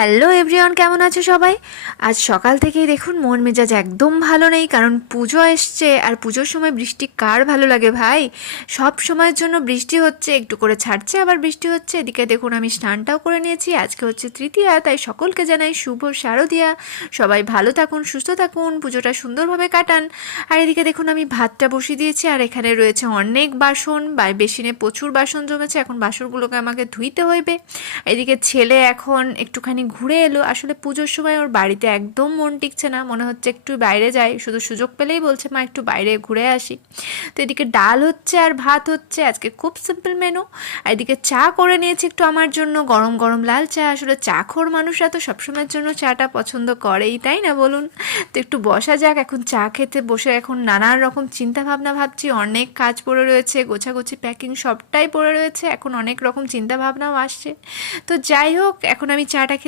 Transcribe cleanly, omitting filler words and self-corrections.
Hello everyone, কেমন আছো সবাই? আজ সকাল থেকেই দেখুন মন মেজাজ একদম ভালো নেই, কারণ পুজো এসছে। আর পুজোর সময় বৃষ্টি কার ভালো লাগে ভাই? সব সময়ের জন্য বৃষ্টি হচ্ছে, একটু করে ছাড়ছে আবার বৃষ্টি হচ্ছে। এদিকে দেখুন আমি স্নানটাও করে নিয়েছি, আজকে হচ্ছে তৃতীয়া, তাই সকলকে জানাই শুভ শারদিয়া। সবাই ভালো থাকুন, সুস্থ থাকুন, পুজোটা সুন্দরভাবে কাটান। আর এদিকে দেখুন আমি ভাতটা বসিয়ে দিয়েছি, আর এখানে রয়েছে অনেক বাসন, বেসিনে প্রচুর বাসন জমেছে, এখন বাসনগুলোকে আমাকে ধুইতে হইবে। এদিকে ছেলে এখন একটুখানি ঘুরে এলো। আসলে পুজোর সময় ওর বাড়িতে একদম মন টিকছে না, মনে হচ্ছে একটু বাইরে যাই, শুধু সুযোগ পেলেই বলছে মা একটু বাইরে ঘুরে আসি। তো এদিকে ডাল হচ্ছে আর ভাত হচ্ছে, আজকে খুব সিম্পল মেনু। আর এদিকে চা করে নিয়েছি একটু আমার জন্য, গরম গরম লাল চা। আসলে চাখোর মানুষরা তো সবসময়ের জন্য চাটা পছন্দ করেই, তাই না বলুন? তো একটু বসা যাক, এখন চা খেতে বসে এখন নানান রকম চিন্তা ভাবনা ভাবছি। অনেক কাজ পড়ে রয়েছে, গোছাগুছি প্যাকিং সবটাই পড়ে রয়েছে, এখন অনেক রকম চিন্তা ভাবনাও আসছে। তো যাই হোক, এখন আমি চাটা